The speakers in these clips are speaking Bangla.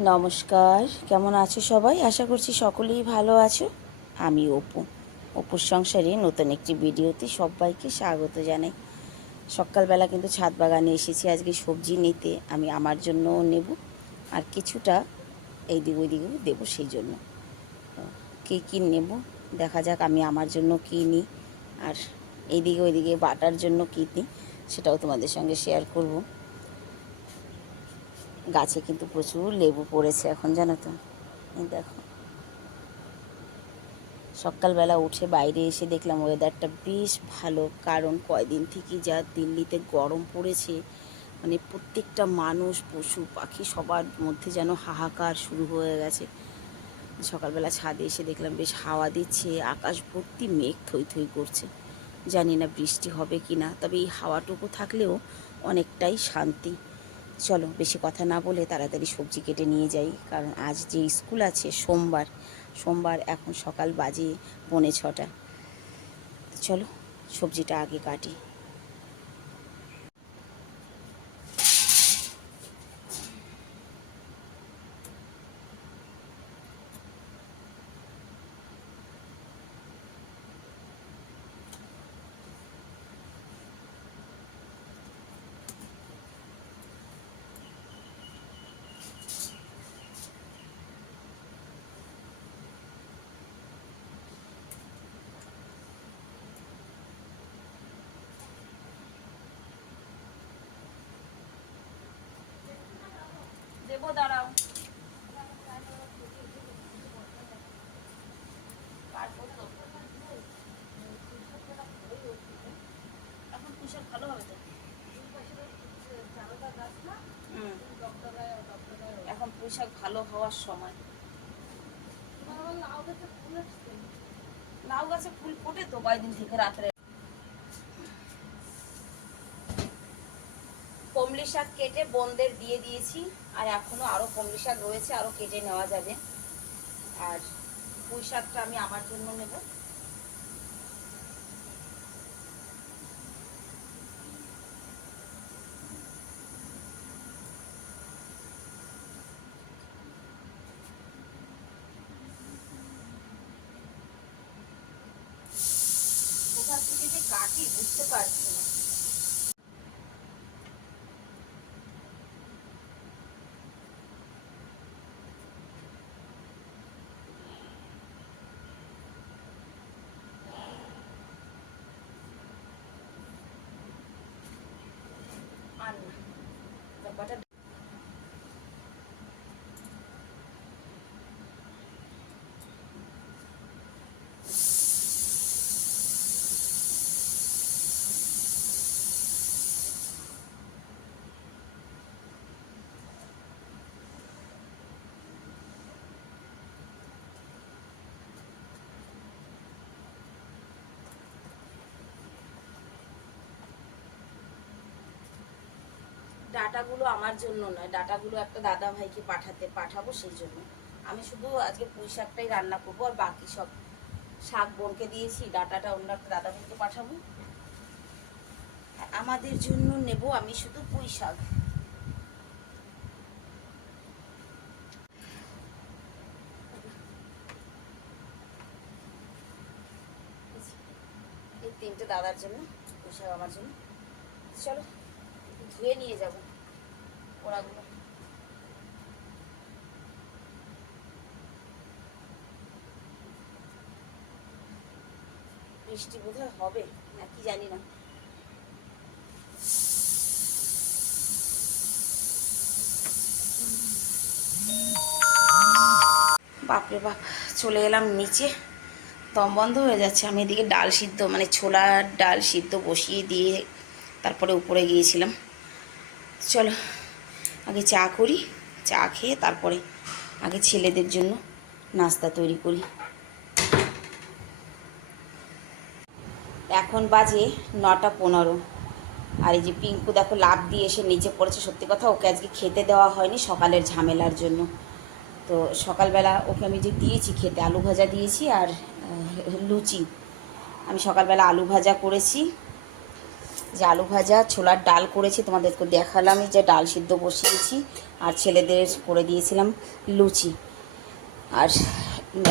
নমস্কার, কেমন আছো সবাই? আশা করছি সকলেই ভালো আছো। আমি অপুর সংসারে নতুন একটি ভিডিওতে সবাইকে স্বাগত জানাই। সকালবেলা কিন্তু ছাদ বাগানে এসেছি আজকে সবজি নিতে। আমি আমার জন্যও নেব আর কিছুটা এইদিক ওইদিকেও দেবো, সেই জন্য কী নেব দেখা যাক। আমি আমার জন্য কী নিই আর এইদিকে ওইদিকে বাটার জন্য কী নিই সেটাও তোমাদের সঙ্গে শেয়ার করব। গাছে কিন্তু প্রচুর লেবু পড়েছে এখন, জানো তো। এই দেখো, সকালবেলা উঠে বাইরে এসে দেখলাম ওয়েদারটা বেশ ভালো, কারণ কয়দিন থেকে যা দিল্লিতে গরম পড়েছে, মানে প্রত্যেকটা মানুষ পশু পাখি সবার মধ্যে যেন হাহাকার শুরু হয়ে গেছে। সকালবেলা ছাদে এসে দেখলাম বেশ হাওয়া দিচ্ছে, আকাশ ভর্তি মেঘ থই থই করছে। জানি না বৃষ্টি হবে কি না, তবে এই হাওয়াটুকু থাকলেও অনেকটাই শান্তি। চলো বেশি কথা না বলে তাড়াতাড়ি সবজি কেটে নিয়ে যাই, কারণ আজ যে স্কুল আছে সোমবার এখন সকাল বাজে 5:45। চলো সবজিটা আগে কাটি। দেবো, দাঁড়াও। এখন পুষার ভালো হবে তো। এখন পুঁইশাক ভালো হওয়ার সময়। লাউ গাছে ফুল ফোটে তো কয়েকদিন থেকে রাত্রে। কমলি শাক কেটে বোনদের দিয়ে দিয়েছি, আর এখনো আরো কমলি শাক রয়েছে, আরো কেটে নেওয়া যাবে। আর পুঁই শাকটা আমি আমার জন্য নেব। কোথা থেকে যে কাটি বুঝতে পারছি না। আর না, ব্যাপারটা ডাটাগুলো আমার জন্য নয়, ডাটাগুলো একটা দাদা ভাইকে পাঠাবো, সেই জন্য আমি শুধু আজকে পুঁই শাকটাই রান্না করবো, আর বাকি সব শাক বোনকে দিয়েছি, ডাটাটা অন্য একটা দাদা ভাইকে পাঠাবো। আমাদের জন্য নেব আমি শুধু পুঁই শাক। এই 3টে দাদার জন্য, পুঁই শাক আমার জন্য। চলো ধুয়ে নিয়ে যাবো ওরাগুলো। বৃষ্টি বোধহয় হবে না কি জানি না। বাপরে বাপ, চলে এলাম নিচে, দম বন্ধ হয়ে যাচ্ছে। আমি এদিকে ডাল সিদ্ধ, মানে ছোলার ডাল সিদ্ধ বসিয়ে দিয়ে তারপরে উপরে গিয়েছিলাম। চলো আগে চা করি, চা খেয়ে তারপরে আগে ছেলেদের জন্য নাস্তা তৈরি করি। এখন বাজে 9:15। আর এই যে পিঙ্কু দেখো লাফ দিয়ে এসে নিচে পড়েছে। সত্যি কথা, ওকে আজকে খেতে দেওয়া হয়নি সকালের ঝামেলার জন্য। তো সকালবেলা ওকে আমি যে দিয়েছি খেতে, আলু ভাজা দিয়েছি আর লুচি। আমি সকালবেলা আলু ভাজা করেছি, যে আলু ভাজা ছোলার ডাল করেছি, তোমাদেরকে দেখালামই যে ডাল সিদ্ধ বসিয়েছি। আর ছেলেদের করে দিয়েছিলাম লুচি। আর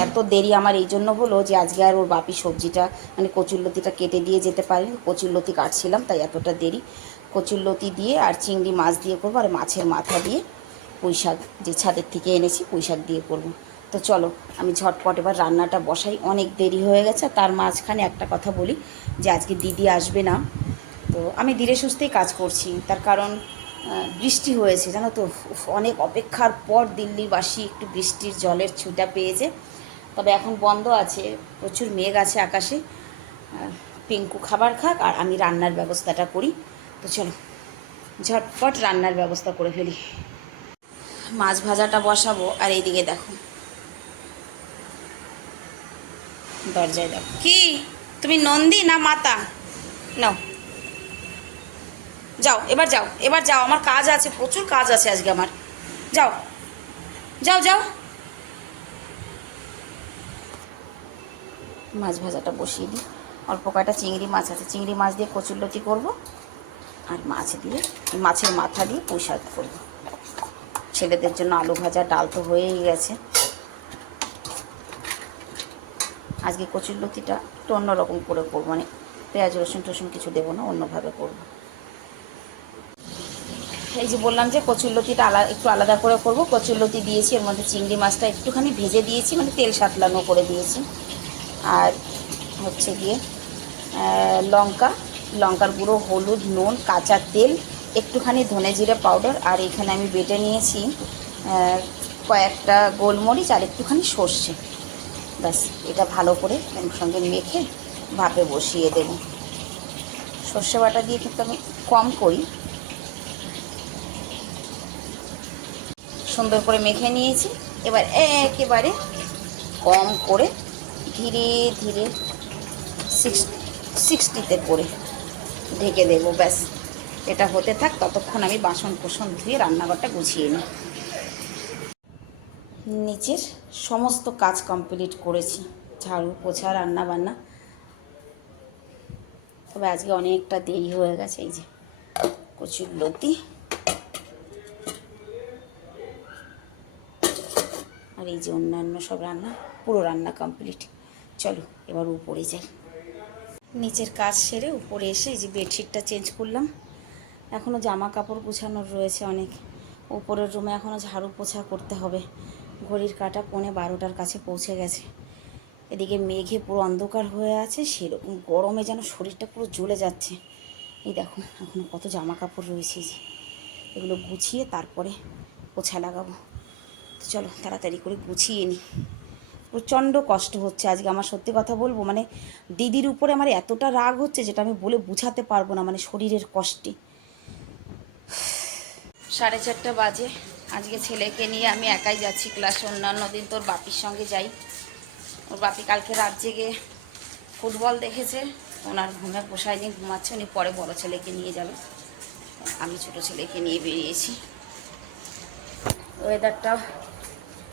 এত দেরি আমার এই জন্য হলো যে আজকে আর ওর বাপি সবজিটা মানে কচুরলতিটা কেটে দিয়ে যেতে পারেনি, কচুরলতি কাটছিলাম তাই এতটা দেরি। কচুরলতি দিয়ে আর চিংড়ি মাছ দিয়ে করবো, আর মাছের মাথা দিয়ে পুঁই শাক যে ছাদের থেকে এনেছি পুঁই শাক দিয়ে করবো। তো চলো আমি ঝটপট এবার রান্নাটা বসাই, অনেক দেরি হয়ে গেছে। তার মাঝখানে একটা কথা বলি যে আজকে দিদি আসবে না, তো আমি ধীরে সুস্থেই কাজ করছি। তার কারণ বৃষ্টি হয়েছে জানো তো, অনেক অপেক্ষার পর দিল্লিবাসী একটু বৃষ্টির জলের ছুটা পেয়েছে। তবে এখন বন্ধ আছে, প্রচুর মেঘ আছে আকাশে। পিঙ্কু খাবার খাক আর আমি রান্নার ব্যবস্থাটা করি। তো চলো ঝটপট রান্নার ব্যবস্থা করে ফেলি। মাছ ভাজাটা বসাবো, আর এইদিকে দেখো দরজায় দেখো কি, তুমি নন্দী না মাতা? নাও যাও, এবার যাও, এবার যাও, আমার কাজ আছে, প্রচুর কাজ আছে আজকে আমার। যাও যাও যাও। মাছ ভাজাটা বসিয়ে দিই, অল্প কয়টা চিংড়ি মাছ আছে, চিংড়ি মাছ দিয়ে কচুরলতি করব, আর মাছ দিয়ে মাছের মাথা দিয়ে পুঁই শাক করবো। ছেলেদের জন্য আলু ভাজা, ডাল তো হয়েই গেছে। আজকে কচুরলতিটা একটু অন্যরকম করে করবো, মানে পেঁয়াজ রসুন টসুন কিছু দেবো না, অন্যভাবে করবো। এই যে বললাম যে কচুরলতিটা একটু আলাদা করে করব। কচুরলতি দিয়েছি, এর মধ্যে চিংড়ি মাছটা একটুখানি ভেজে দিয়েছি, মানে তেল সাতলানো করে দিয়েছি। আর হচ্ছে গিয়ে লঙ্কার গুঁড়ো, হলুদ, নুন, কাঁচা তেল, একটুখানি ধনে জিরে পাউডার, আর এখানে আমি বেটে নিয়েছি কয়েকটা গোলমরিচ আর একটুখানি সর্ষে। ব্যাস এটা ভালো করে এর সঙ্গে মেখে ভাপে বসিয়ে দেব। সর্ষে বাটা দিয়ে কিন্তু আমি কম করি। সুন্দর করে মেখে নিয়েছি, এবার একেবারে কম করে ধীরে ধীরে 60-তে করে ঢেকে দেবো। ব্যাস এটা হতে থাক, ততক্ষণ আমি বাসন কোসন ধুয়ে রান্নাঘরটা গুছিয়ে নিই। নিচের সমস্ত কাজ কমপ্লিট করেছি, ঝাড়ু পোছা রান্না বান্না। তবে আজকে অনেকটা দেরি হয়ে গেছে। এই যে কচুরলতি আর এই যে অন্যান্য সব রান্না, পুরো রান্না কমপ্লিট। চলো এবার উপরে যাই। নিচের কাজ সেরে উপরে এসে এই যে বেডশিটটা চেঞ্জ করলাম। এখনও জামা কাপড় গুছানোর রয়েছে অনেক। উপরের রুমে এখনও ঝাড়ু পোছা করতে হবে। ঘড়ির কাঁটা 11:15 কাছে পৌঁছে গেছে। এদিকে মেঘে পুরো অন্ধকার হয়ে আছে, সেরকম গরমে যেন শরীরটা পুরো জ্বলে যাচ্ছে। এই দেখো এখনও কত জামা কাপড় রয়েছে, যে এগুলো গুছিয়ে তারপরে পোছা লাগাবো। তো চলো তাড়াতাড়ি করে গুছিয়ে নিই। প্রচণ্ড কষ্ট হচ্ছে আজকে আমার, সত্যি কথা বলবো, মানে দিদির উপরে আমার এতটা রাগ হচ্ছে যেটা আমি বলে বুঝাতে পারবো না, মানে শরীরের কষ্টে। 4:30 বাজে। আজকে ছেলেকে নিয়ে আমি একাই যাচ্ছি ক্লাসে, অন্যান্য দিন তোর বাপির সঙ্গে যাই। ওর বাপি কালকে রাত জেগে ফুটবল দেখেছে, ওনার ঘুমে পোষায়নি, ঘুমাচ্ছে। উনি পরে বড় ছেলেকে নিয়ে যাবে, আমি ছোট ছেলেকে নিয়ে বেরিয়েছি। ওয়েদারটা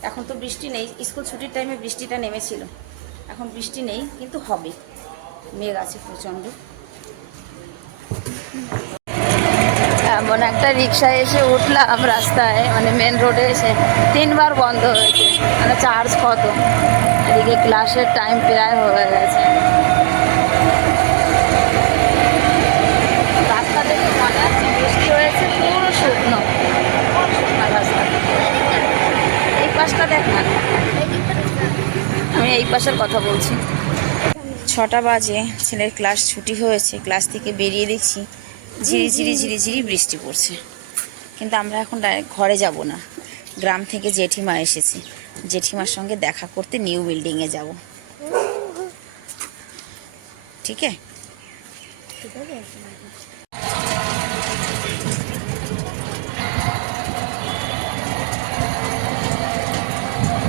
এখন তো বৃষ্টি নেই, স্কুল ছুটির টাইমে বৃষ্টিটা নেমেছিল, এখন বৃষ্টি নেই কিন্তু হবে, মেঘ আছে প্রচণ্ড। এমন একটা রিক্সায় এসে উঠলাম রাস্তায়, মানে মেন রোডে এসে 3বার বন্ধ হয়েছে, মানে চার্জ কত। এদিকে ক্লাসের টাইম প্রায় হয়ে গেছে। রাস্তা দেখে মনে হচ্ছে বৃষ্টি হয়েছে, পুরো শুকনো রাস্তা। এই পাশটা দেখ না, আমি এই পাশের কথা বলছি। 6টা বাজে, ছেলের ক্লাস ছুটি হয়েছে, ক্লাস থেকে বেরিয়ে দেখছি ঝিরিঝিরি ঝিরিঝিরি বৃষ্টি পড়ছে। কিন্তু আমরা এখন ডাইরেক্ট ঘরে যাব না, গ্রাম থেকে জেঠিমা এসেছে, জেঠিমার সঙ্গে দেখা করতে নিউ বিল্ডিংয়ে যাব। ঠিক আছে,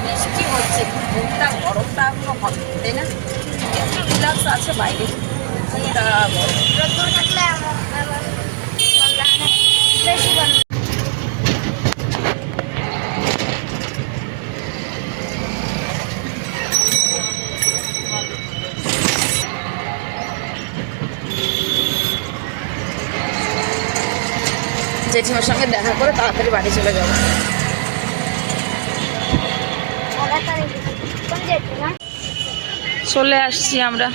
বৃষ্টি হচ্ছে, বুকটা গরমটা এখনো হবে তাই না, একটু রিল্যাক্স আছে বাইরে। জেঠিমার সঙ্গে দেখা করে তাড়াতাড়ি বাড়ি চলে যাবো। চলে আসছি আমরা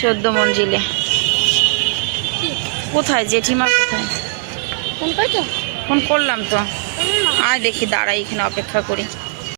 14 মঞ্জিলে। কোথায় জেঠিমা কোথায়? ফোন করলাম তো। আয় দেখি, দাঁড়াই এখানে অপেক্ষা করি।